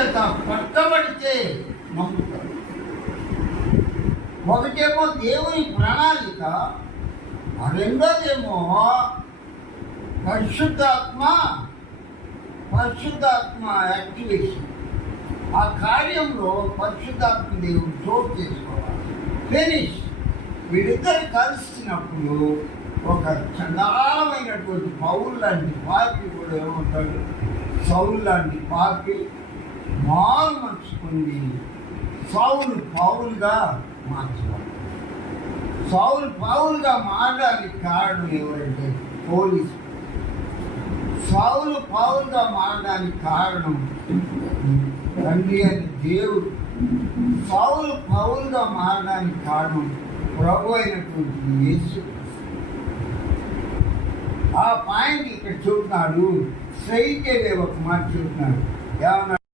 పట్టబడితే నమ్ముతారు. ఒకటేమో దేవుని ప్రణాళిక, రెండోదేమో పరిశుద్ధాత్మ యాక్టివేషన్. ఆ కార్యంలో పరిశుద్ధాత్మ దేవుడు చోటు చేసుకోవాలి. ఫినిష్. వీళ్ళిద్దరు కలిసినప్పుడు ఒక చండాలమైనటువంటి పౌలు లాంటి పాపి కూడా ఏమంటాడు, సౌలు లాంటి పాపి మారు మనసు పొంది సౌలు పౌలుగా మార్చబడ్డాడు. సౌలు పౌలుగా మారడానికి కారణం ఎవరంటే పోలీసు. సౌలు పౌలుగా మారడానికి కారణం తండ్రి అని దేవుడు. సౌలు పౌలుగా మారడానికి కారణం ప్రభు అయినటువంటి యేసు. ఆ పాయింట్ ఇక్కడ చూపుతున్నాడు. స్ట్రైట్ ఒక మాట చూపుతున్నాడు. ఏమన్నా